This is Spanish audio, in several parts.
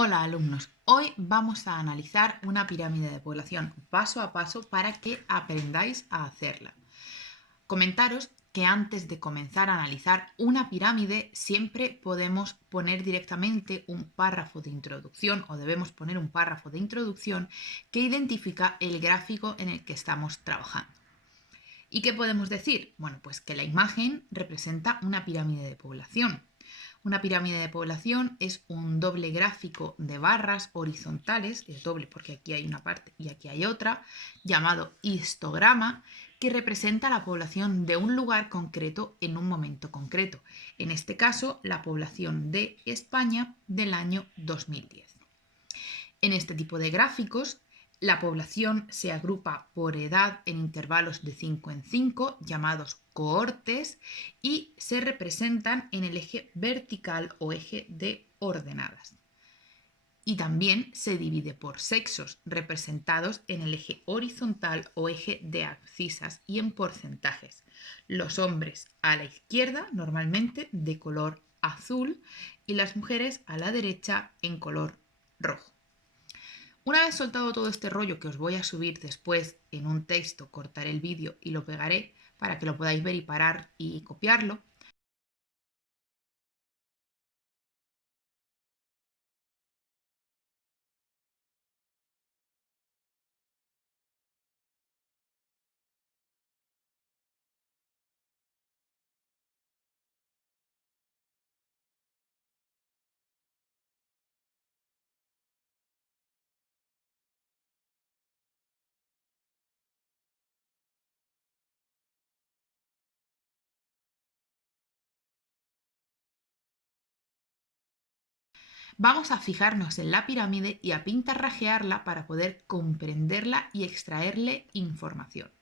Hola alumnos, hoy vamos a analizar una pirámide de población paso a paso para que aprendáis a hacerla. Comentaros que antes de comenzar a analizar una pirámide siempre podemos poner directamente un párrafo de introducción o debemos poner un párrafo de introducción que identifica el gráfico en el que estamos trabajando. ¿Y qué podemos decir? Bueno, pues que la imagen representa una pirámide de población. Una pirámide de población es un doble gráfico de barras horizontales, es doble porque aquí hay una parte y aquí hay otra, llamado histograma, que representa la población de un lugar concreto en un momento concreto. En este caso, la población de España del año 2010. En este tipo de gráficos, la población se agrupa por edad en intervalos de 5 en 5, llamados cohortes, y se representan en el eje vertical o eje de ordenadas. Y también se divide por sexos, representados en el eje horizontal o eje de abscisas y en porcentajes. Los hombres a la izquierda, normalmente de color azul, y las mujeres a la derecha en color rojo. Una vez soltado todo este rollo que os voy a subir después en un texto, cortaré el vídeo y lo pegaré para que lo podáis ver y parar y copiarlo. Vamos a fijarnos en la pirámide y a pintarrajearla para poder comprenderla y extraerle información.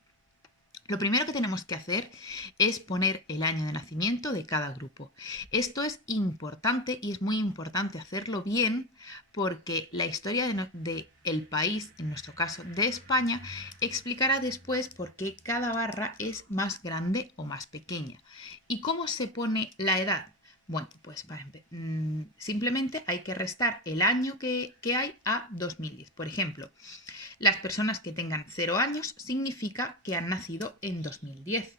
Lo primero que tenemos que hacer es poner el año de nacimiento de cada grupo. Esto es importante y es muy importante hacerlo bien porque la historia del país, en nuestro caso de España, explicará después por qué cada barra es más grande o más pequeña. ¿Y cómo se pone la edad? Bueno, pues simplemente hay que restar el año que hay a 2010. Por ejemplo, las personas que tengan 0 años significa que han nacido en 2010,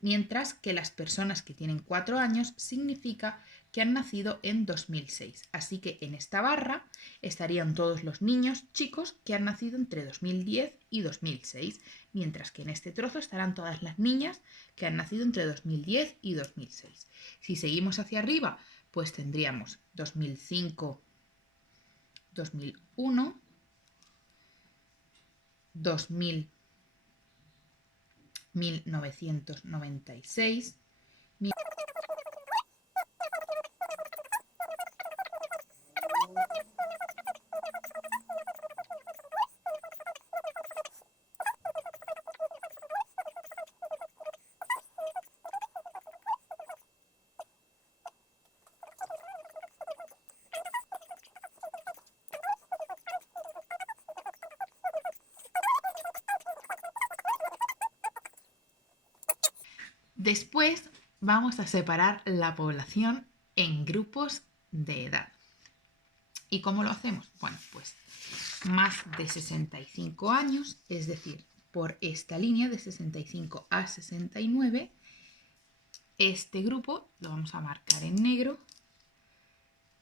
mientras que las personas que tienen 4 años significa que han nacido en 2006. Así que en esta barra estarían todos los niños chicos que han nacido entre 2010 y 2006, mientras que en este trozo estarán todas las niñas que han nacido entre 2010 y 2006. Si seguimos hacia arriba, pues tendríamos 2005, 2001, 2000, 1996. Después vamos a separar la población en grupos de edad. ¿Y cómo lo hacemos? Bueno, pues más de 65 años, es decir, por esta línea de 65 a 69, este grupo, lo vamos a marcar en negro,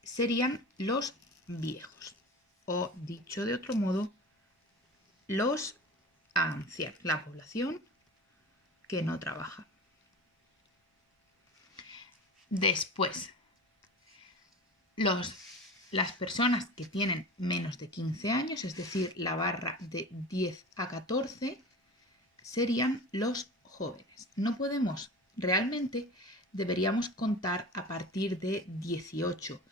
serían los viejos, o dicho de otro modo, los ancianos, la población que no trabaja. Después, las personas que tienen menos de 15 años, es decir, la barra de 10 a 14, serían los jóvenes. No podemos, realmente deberíamos contar a partir de 18,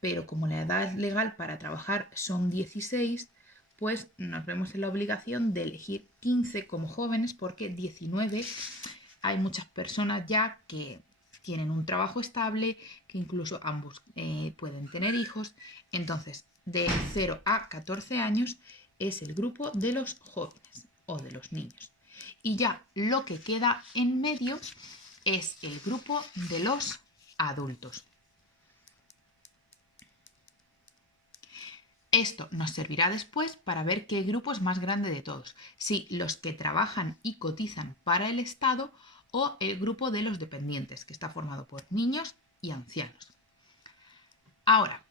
pero como la edad legal para trabajar son 16, pues nos vemos en la obligación de elegir 15 como jóvenes porque 19 hay muchas personas ya que tienen un trabajo estable, que incluso ambos pueden tener hijos. Entonces, de 0 a 14 años es el grupo de los jóvenes o de los niños. Y ya lo que queda en medio es el grupo de los adultos. Esto nos servirá después para ver qué grupo es más grande de todos, si los que trabajan y cotizan para el Estado o el grupo de los dependientes, que está formado por niños y ancianos. Ahora,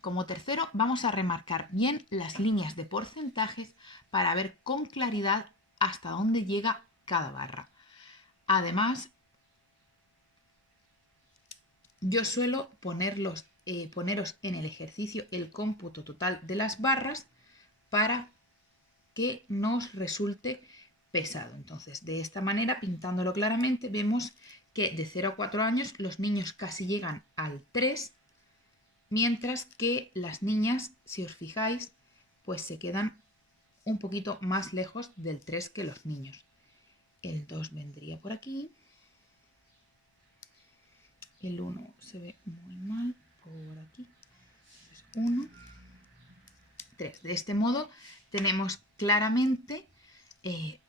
como tercero, vamos a remarcar bien las líneas de porcentajes para ver con claridad hasta dónde llega cada barra. Además, yo suelo poneros en el ejercicio el cómputo total de las barras para que nos resulte pesado. Entonces, de esta manera, pintándolo claramente, vemos que de 0 a 4 años los niños casi llegan al 3, mientras que las niñas, si os fijáis, pues se quedan un poquito más lejos del 3 que los niños. El 2 vendría por aquí. El 1 se ve muy mal por aquí. 1, 3. De este modo tenemos claramente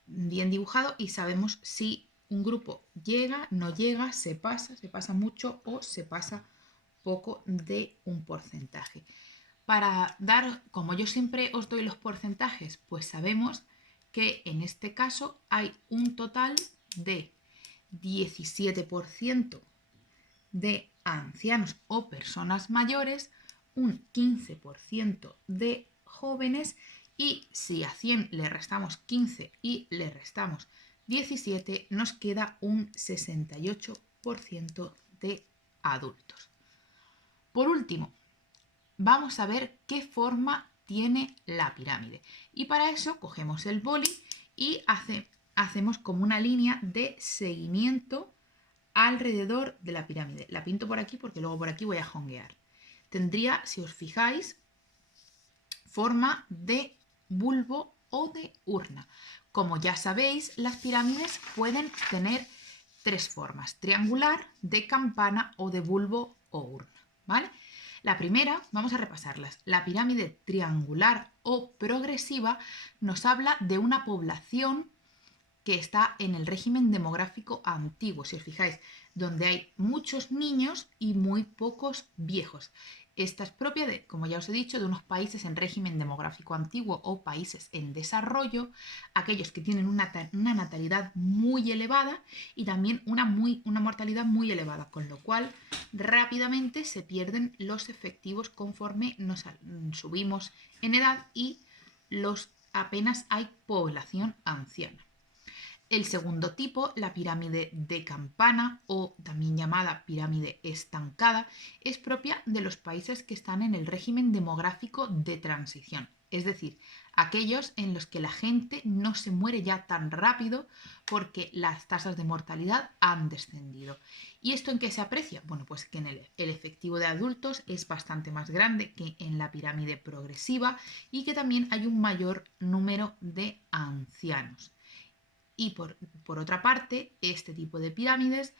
bien dibujado y sabemos si un grupo llega, no llega, se pasa mucho o se pasa poco de un porcentaje. Para dar, como yo siempre os doy los porcentajes, pues sabemos que en este caso hay un total de 17% de ancianos o personas mayores, un 15% de jóvenes y si a 100 le restamos 15 y le restamos 17, nos queda un 68% de adultos. Por último, vamos a ver qué forma tiene la pirámide. Y para eso cogemos el boli y hacemos como una línea de seguimiento alrededor de la pirámide. La pinto por aquí porque luego por aquí voy a jonguear. Tendría, si os fijáis, forma de bulbo o de urna. Como ya sabéis, las pirámides pueden tener tres formas: triangular, de campana o de bulbo o urna, ¿vale? La primera, vamos a repasarlas. La pirámide triangular o progresiva nos habla de una población que está en el régimen demográfico antiguo, si os fijáis, donde hay muchos niños y muy pocos viejos. Esta es propia de, como ya os he dicho, de unos países en régimen demográfico antiguo o países en desarrollo, aquellos que tienen una natalidad muy elevada y también una mortalidad muy elevada, con lo cual rápidamente se pierden los efectivos conforme nos subimos en edad y apenas hay población anciana. El segundo tipo, la pirámide de campana o también llamada pirámide estancada, es propia de los países que están en el régimen demográfico de transición, es decir, aquellos en los que la gente no se muere ya tan rápido porque las tasas de mortalidad han descendido. ¿Y esto en qué se aprecia? Bueno, pues que el efectivo de adultos es bastante más grande que en la pirámide progresiva y que también hay un mayor número de ancianos. Y por otra parte, en este tipo de pirámides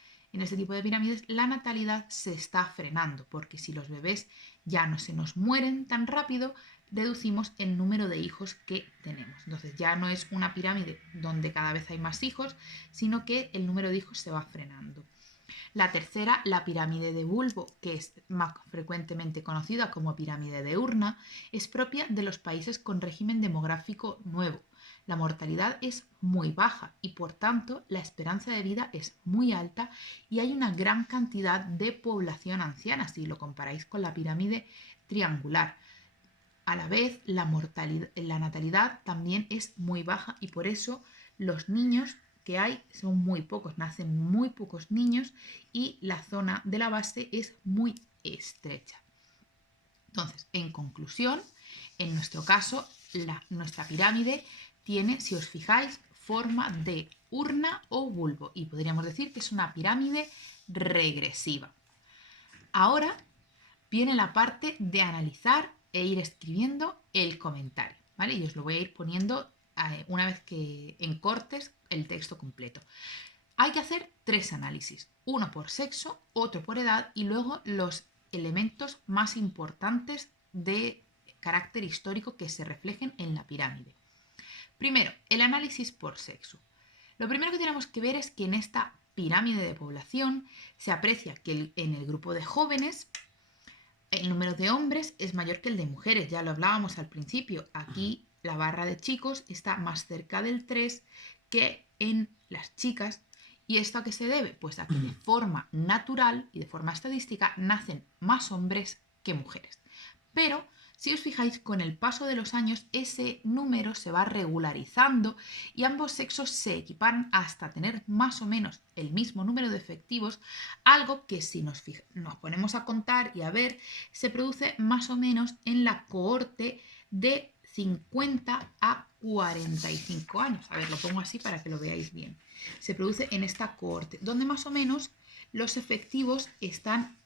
la natalidad se está frenando, porque si los bebés ya no se nos mueren tan rápido, reducimos el número de hijos que tenemos. Entonces ya no es una pirámide donde cada vez hay más hijos, sino que el número de hijos se va frenando. La tercera, la pirámide de bulbo, que es más frecuentemente conocida como pirámide de urna, es propia de los países con régimen demográfico nuevo. La mortalidad es muy baja y por tanto la esperanza de vida es muy alta y hay una gran cantidad de población anciana si lo comparáis con la pirámide triangular. A la vez, la natalidad también es muy baja y por eso los niños que hay son muy pocos, nacen muy pocos niños y la zona de la base es muy estrecha. Entonces, en conclusión, en nuestro caso, nuestra pirámide tiene, si os fijáis, forma de urna o bulbo y podríamos decir que es una pirámide regresiva. Ahora viene la parte de analizar e ir escribiendo el comentario, ¿vale? Y os lo voy a ir poniendo una vez que en cortes el texto completo. Hay que hacer 3 análisis, uno por sexo, otro por edad y luego los elementos más importantes de carácter histórico que se reflejen en la pirámide. Primero, el análisis por sexo. Lo primero que tenemos que ver es que en esta pirámide de población se aprecia que en el grupo de jóvenes El número de hombres es mayor que el de mujeres, ya lo hablábamos al principio. Aquí la barra de chicos está más cerca del 3 que en las chicas. ¿Y esto a qué se debe? Pues a que de forma natural y de forma estadística nacen más hombres que mujeres. Pero si os fijáis, con el paso de los años ese número se va regularizando y ambos sexos se equiparan hasta tener más o menos el mismo número de efectivos, algo que si nos ponemos a contar y a ver, se produce más o menos en la cohorte de 50 a 45 años. A ver, lo pongo así para que lo veáis bien. Se produce en esta cohorte, donde más o menos los efectivos están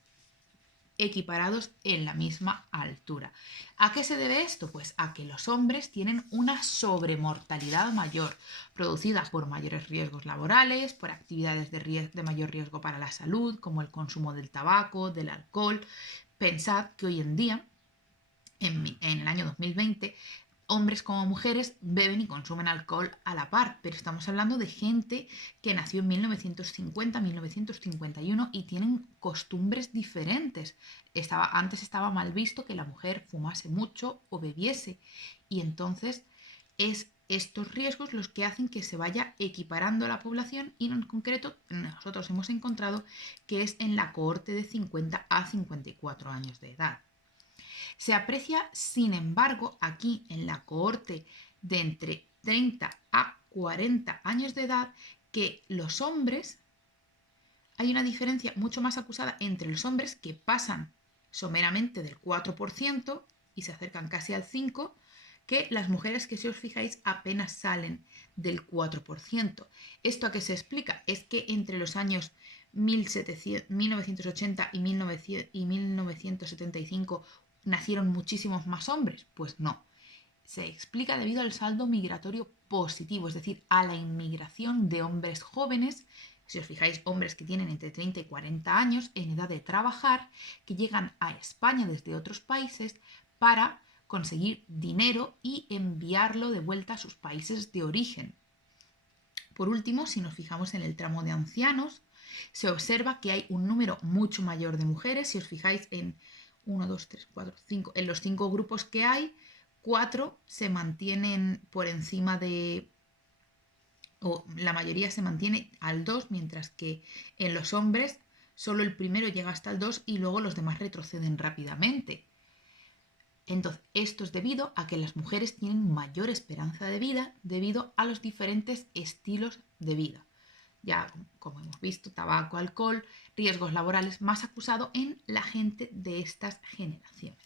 equiparados en la misma altura. ¿A qué se debe esto? Pues a que los hombres tienen una sobremortalidad mayor, producida por mayores riesgos laborales, por actividades de mayor riesgo para la salud, como el consumo del tabaco, del alcohol. Pensad que hoy en día, en el año 2020, hombres como mujeres beben y consumen alcohol a la par, pero estamos hablando de gente que nació en 1950, 1951 y tienen costumbres diferentes. Antes estaba mal visto que la mujer fumase mucho o bebiese y entonces es estos riesgos los que hacen que se vaya equiparando la población y en concreto nosotros hemos encontrado que es en la cohorte de 50 a 54 años de edad. Se aprecia, sin embargo, aquí en la cohorte de entre 30 a 40 años de edad, que los hombres, hay una diferencia mucho más acusada entre los hombres que pasan someramente del 4% y se acercan casi al 5%, que las mujeres que, si os fijáis, apenas salen del 4%. ¿Esto a qué se explica? Es que entre los años 1980 y 1975 ¿nacieron muchísimos más hombres? Pues no. Se explica debido al saldo migratorio positivo, es decir, a la inmigración de hombres jóvenes, si os fijáis, hombres que tienen entre 30 y 40 años en edad de trabajar, que llegan a España desde otros países para conseguir dinero y enviarlo de vuelta a sus países de origen. Por último, si nos fijamos en el tramo de ancianos, se observa que hay un número mucho mayor de mujeres. Si os fijáis en 1, 2, 3, 4, 5, en los 5 grupos que hay, 4 se mantienen por encima de, o la mayoría se mantiene al 2, mientras que en los hombres solo el primero llega hasta el 2 y luego los demás retroceden rápidamente. Entonces, esto es debido a que las mujeres tienen mayor esperanza de vida debido a los diferentes estilos de vida. Ya, como hemos visto, tabaco, alcohol, riesgos laborales más acusado en la gente de estas generaciones.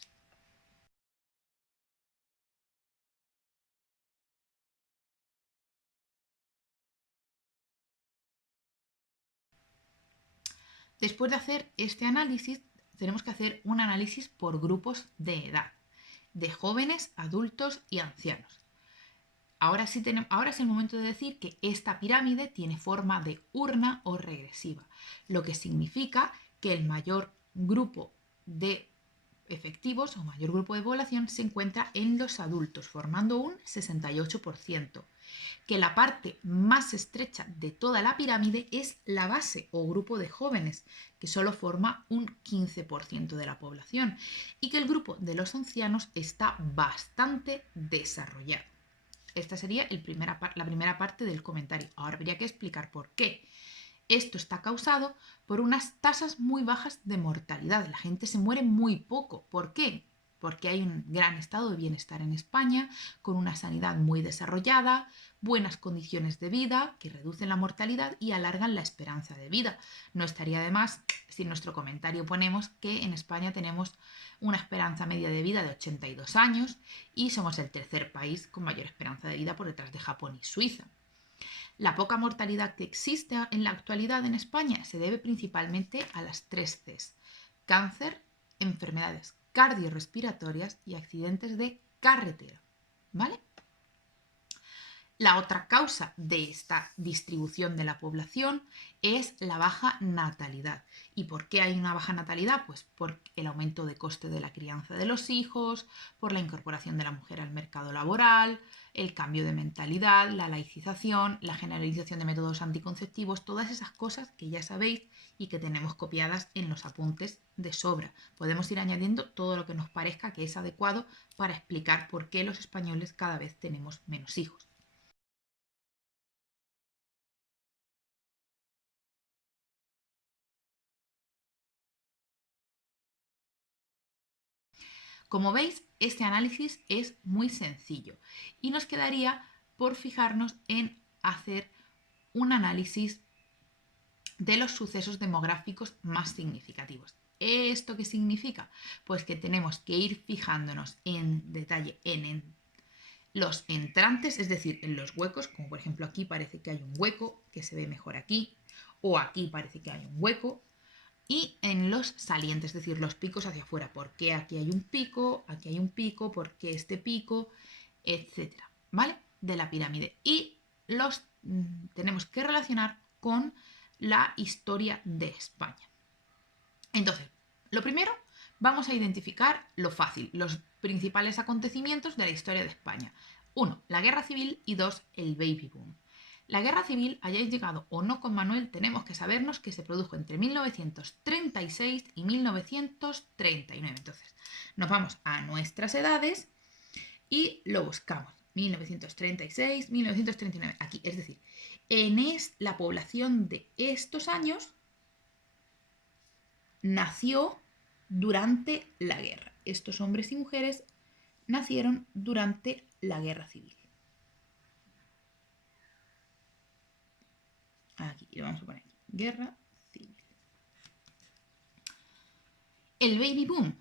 Después de hacer este análisis, tenemos que hacer un análisis por grupos de edad, de jóvenes, adultos y ancianos. Ahora es el momento de decir que esta pirámide tiene forma de urna o regresiva, lo que significa que el mayor grupo de efectivos o mayor grupo de población se encuentra en los adultos, formando un 68%, que la parte más estrecha de toda la pirámide es la base o grupo de jóvenes, que solo forma un 15% de la población, y que el grupo de los ancianos está bastante desarrollado. Esta sería la primera parte del comentario. Ahora habría que explicar por qué. Esto está causado por unas tasas muy bajas de mortalidad. La gente se muere muy poco. ¿Por qué? Porque hay un gran estado de bienestar en España, con una sanidad muy desarrollada, buenas condiciones de vida que reducen la mortalidad y alargan la esperanza de vida. No estaría de más si en nuestro comentario ponemos que en España tenemos una esperanza media de vida de 82 años y somos el tercer país con mayor esperanza de vida por detrás de Japón y Suiza. La poca mortalidad que existe en la actualidad en España se debe principalmente a las 3 Cs: cáncer, enfermedades cardiorrespiratorias y accidentes de carretera. ¿Vale? La otra causa de esta distribución de la población es la baja natalidad. ¿Y por qué hay una baja natalidad? Pues por el aumento de coste de la crianza de los hijos, por la incorporación de la mujer al mercado laboral, el cambio de mentalidad, la laicización, la generalización de métodos anticonceptivos, todas esas cosas que ya sabéis y que tenemos copiadas en los apuntes de sobra. Podemos ir añadiendo todo lo que nos parezca que es adecuado para explicar por qué los españoles cada vez tenemos menos hijos. Como veis, este análisis es muy sencillo y nos quedaría por fijarnos en hacer un análisis de los sucesos demográficos más significativos. ¿Esto qué significa? Pues que tenemos que ir fijándonos en detalle en los entrantes, es decir, en los huecos, como por ejemplo aquí parece que hay un hueco que se ve mejor aquí, o aquí parece que hay un hueco, y en los salientes, es decir, los picos hacia afuera. ¿Por qué aquí hay un pico? Aquí hay un pico, ¿por qué este pico? Etcétera, ¿vale? De la pirámide. Y los tenemos que relacionar con la historia de España. Entonces, lo primero, vamos a identificar lo fácil, los principales acontecimientos de la historia de España. 1. La Guerra Civil y 2. El Baby Boom. La Guerra Civil, hayáis llegado o no con Manuel, tenemos que sabernos que se produjo entre 1936 y 1939. Entonces, nos vamos a nuestras edades y lo buscamos. 1936, 1939. Aquí, es decir, la población de estos años nació durante la guerra. Estos hombres y mujeres nacieron durante la Guerra Civil. Aquí, lo vamos a poner aquí. Guerra Civil. El baby boom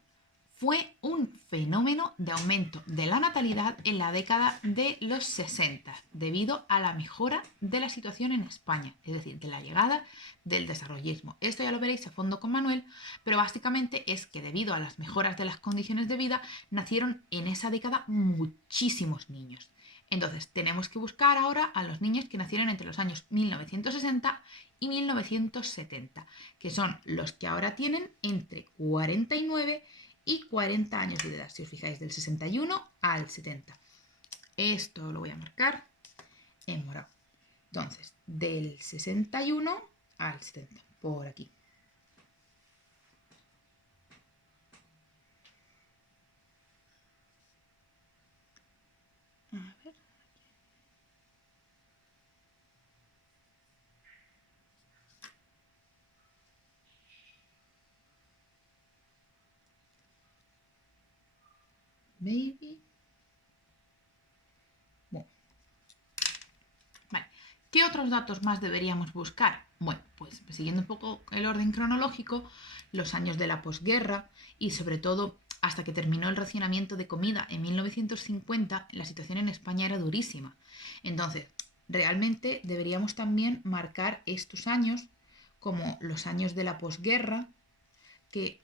fue un fenómeno de aumento de la natalidad en la década de los 60, debido a la mejora de la situación en España, es decir, de la llegada del desarrollismo. Esto ya lo veréis a fondo con Manuel, pero básicamente es que debido a las mejoras de las condiciones de vida, nacieron en esa década muchísimos niños. Entonces, tenemos que buscar ahora a los niños que nacieron entre los años 1960 y 1970, que son los que ahora tienen entre 49 y 40 años de edad, si os fijáis, del 61 al 70. Esto lo voy a marcar en morado. Entonces, del 61 al 70, por aquí. A ver. Baby. Bueno. Vale. ¿Qué otros datos más deberíamos buscar? Bueno, pues siguiendo un poco el orden cronológico, los años de la posguerra y sobre todo hasta que terminó el racionamiento de comida en 1950, la situación en España era durísima. Entonces, realmente deberíamos también marcar estos años como los años de la posguerra, que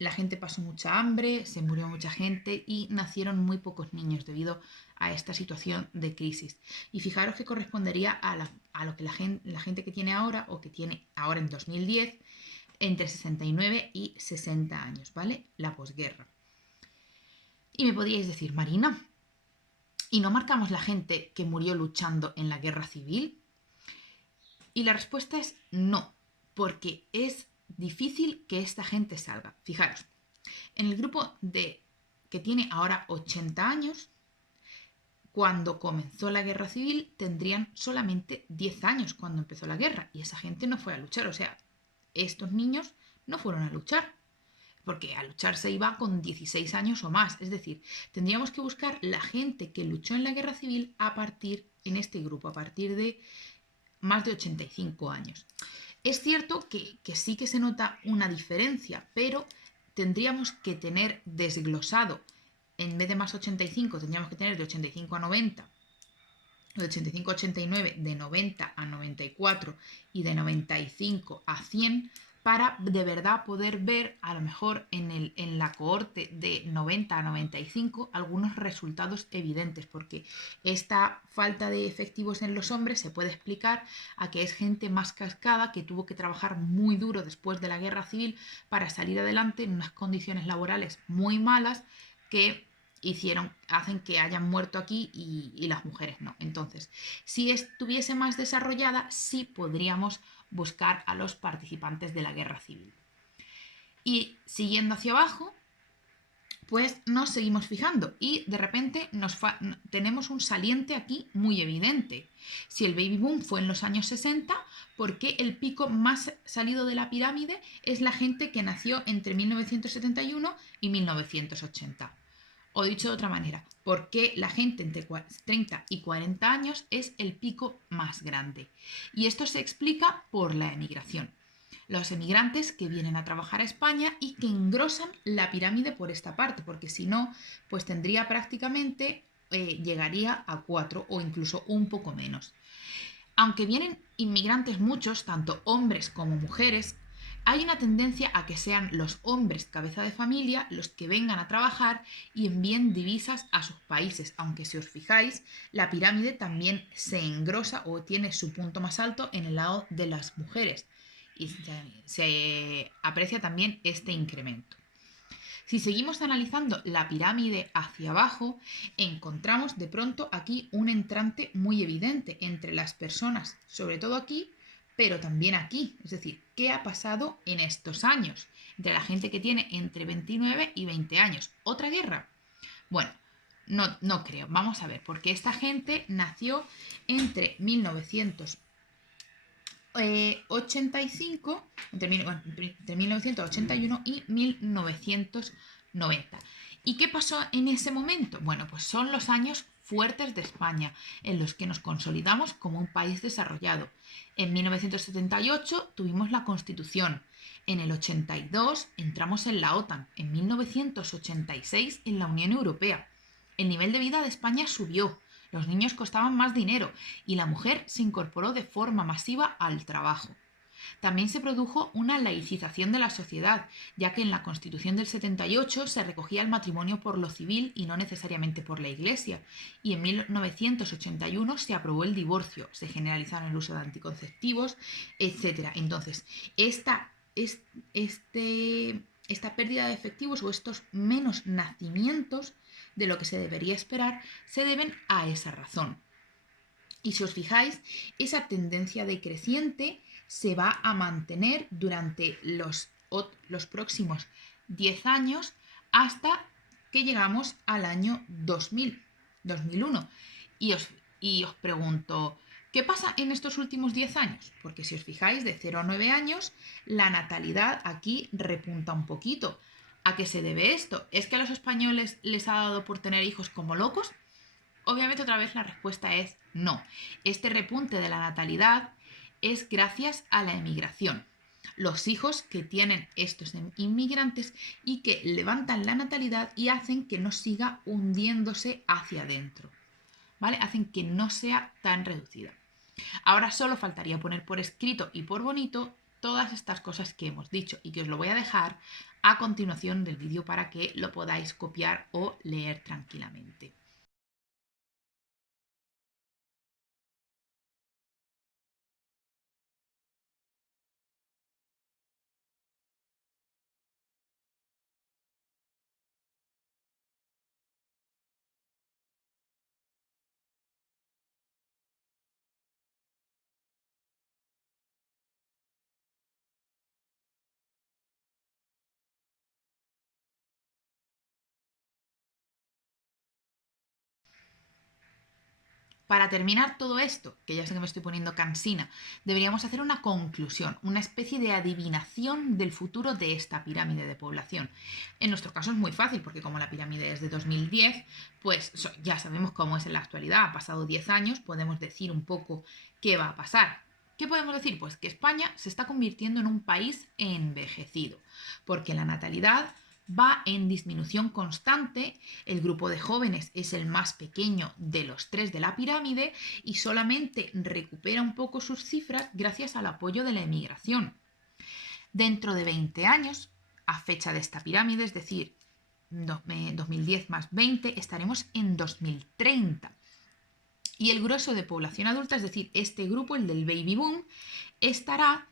la gente pasó mucha hambre, se murió mucha gente y nacieron muy pocos niños debido a esta situación de crisis. Y fijaros que correspondería a lo que la gente que tiene ahora o que tiene ahora en 2010 entre 69 y 60 años, ¿vale? La posguerra. Y me podríais decir, Marina, ¿y no marcamos la gente que murió luchando en la guerra civil? Y la respuesta es no, porque es difícil que esta gente salga. Fijaros, en el grupo que tiene ahora 80 años, cuando comenzó la guerra civil tendrían solamente 10 años cuando empezó la guerra y esa gente no fue a luchar, o sea, estos niños no fueron a luchar, porque a luchar se iba con 16 años o más, es decir, tendríamos que buscar la gente que luchó en la guerra civil en este grupo, a partir de más de 85 años. Es cierto que sí que se nota una diferencia, pero tendríamos que tener desglosado, en vez de más 85, tendríamos que tener de 85 a 90, de 85 a 89, de 90 a 94 y de 95 a 100 para de verdad poder ver a lo mejor en la cohorte de 90 a 95 algunos resultados evidentes, porque esta falta de efectivos en los hombres se puede explicar a que es gente más cascada que tuvo que trabajar muy duro después de la guerra civil para salir adelante en unas condiciones laborales muy malas que hacen que hayan muerto aquí y las mujeres no. Entonces, si estuviese más desarrollada, sí podríamos buscar a los participantes de la guerra civil. Y siguiendo hacia abajo, pues nos seguimos fijando y de repente tenemos un saliente aquí muy evidente. Si el baby boom fue en los años 60, ¿por qué el pico más salido de la pirámide es la gente que nació entre 1971 y 1980? O dicho de otra manera, ¿por qué la gente entre 30 y 40 años es el pico más grande? Y esto se explica por la emigración. Los emigrantes que vienen a trabajar a España y que engrosan la pirámide por esta parte, porque si no, pues tendría prácticamente, llegaría a 4 o incluso un poco menos. Aunque vienen inmigrantes muchos, tanto hombres como mujeres, hay una tendencia a que sean los hombres cabeza de familia los que vengan a trabajar y envíen divisas a sus países, aunque si os fijáis, la pirámide también se engrosa o tiene su punto más alto en el lado de las mujeres y se aprecia también este incremento. Si seguimos analizando la pirámide hacia abajo, encontramos de pronto aquí un entrante muy evidente entre las personas, sobre todo aquí, pero también aquí. Es decir, ¿qué ha pasado en estos años? Entre la gente que tiene entre 29 y 20 años. ¿Otra guerra? Bueno, no creo. Vamos a ver, porque esta gente nació entre 1985, entre 1981 y 1990. ¿Y qué pasó en ese momento? Bueno, pues son los años fuertes de España, en los que nos consolidamos como un país desarrollado. En 1978 tuvimos la Constitución, en el 82 entramos en la OTAN, en 1986 en la Unión Europea. El nivel de vida de España subió, los niños costaban más dinero y la mujer se incorporó de forma masiva al trabajo. También se produjo una laicización de la sociedad, ya que en la Constitución del 78 se recogía el matrimonio por lo civil y no necesariamente por la Iglesia, y en 1981 se aprobó el divorcio, se generalizaron el uso de anticonceptivos, etc. Entonces, esta pérdida de efectivos o estos menos nacimientos de lo que se debería esperar se deben a esa razón. Y si os fijáis, esa tendencia decreciente se va a mantener durante los próximos 10 años hasta que llegamos al año 2001. Y os pregunto, ¿qué pasa en estos últimos 10 años? Porque si os fijáis, de 0 a 9 años, la natalidad aquí repunta un poquito. ¿A qué se debe esto? ¿Es que a los españoles les ha dado por tener hijos como locos? Obviamente otra vez la respuesta es no. Este repunte de la natalidad es gracias a la emigración. Los hijos que tienen estos inmigrantes y que levantan la natalidad y hacen que no siga hundiéndose hacia adentro, ¿vale? Hacen que no sea tan reducida. Ahora solo faltaría poner por escrito y por bonito todas estas cosas que hemos dicho y que os lo voy a dejar a continuación del vídeo para que lo podáis copiar o leer tranquilamente. Para terminar todo esto, que ya sé que me estoy poniendo cansina, deberíamos hacer una conclusión, una especie de adivinación del futuro de esta pirámide de población. En nuestro caso es muy fácil, porque como la pirámide es de 2010, pues ya sabemos cómo es en la actualidad. Ha pasado 10 años, podemos decir un poco qué va a pasar. ¿Qué podemos decir? Pues que España se está convirtiendo en un país envejecido, porque la natalidad va en disminución constante, el grupo de jóvenes es el más pequeño de los 3 de la pirámide y solamente recupera un poco sus cifras gracias al apoyo de la emigración. Dentro de 20 años, a fecha de esta pirámide, es decir, 2010 más 20, estaremos en 2030. Y el grueso de población adulta, es decir, este grupo, el del baby boom, estará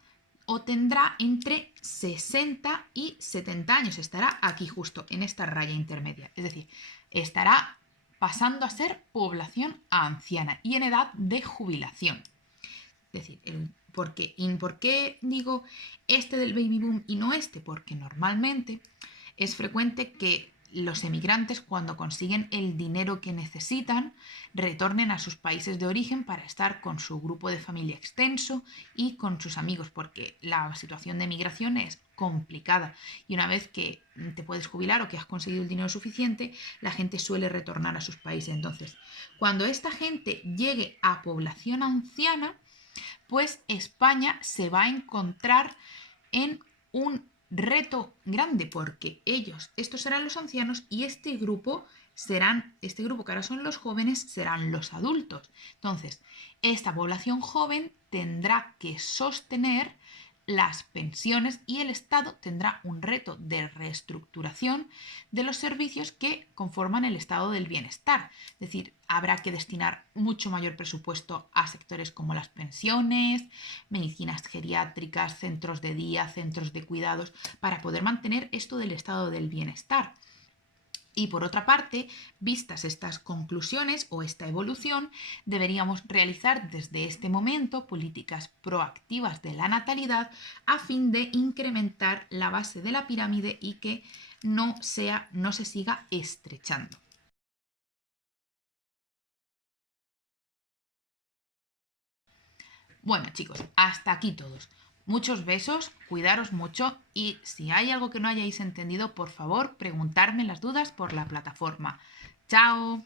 o tendrá entre 60 y 70 años. Estará aquí justo, en esta raya intermedia. Es decir, estará pasando a ser población anciana y en edad de jubilación. Es decir, ¿por qué digo este del baby boom y no este? Porque normalmente es frecuente que los emigrantes, cuando consiguen el dinero que necesitan, retornen a sus países de origen para estar con su grupo de familia extenso y con sus amigos, porque la situación de migración es complicada y una vez que te puedes jubilar o que has conseguido el dinero suficiente, la gente suele retornar a sus países. Entonces, cuando esta gente llegue a población anciana, pues España se va a encontrar en un reto grande porque estos serán los ancianos y este grupo que ahora son los jóvenes, serán los adultos. Entonces, esta población joven tendrá que sostener las pensiones y el Estado tendrá un reto de reestructuración de los servicios que conforman el estado del bienestar. Es decir, habrá que destinar mucho mayor presupuesto a sectores como las pensiones, medicinas geriátricas, centros de día, centros de cuidados, para poder mantener esto del estado del bienestar. Y por otra parte, vistas estas conclusiones o esta evolución, deberíamos realizar desde este momento políticas proactivas de la natalidad a fin de incrementar la base de la pirámide y que no se siga estrechando. Bueno, chicos, hasta aquí todos. Muchos besos, cuidaros mucho y si hay algo que no hayáis entendido, por favor, preguntarme las dudas por la plataforma. ¡Chao!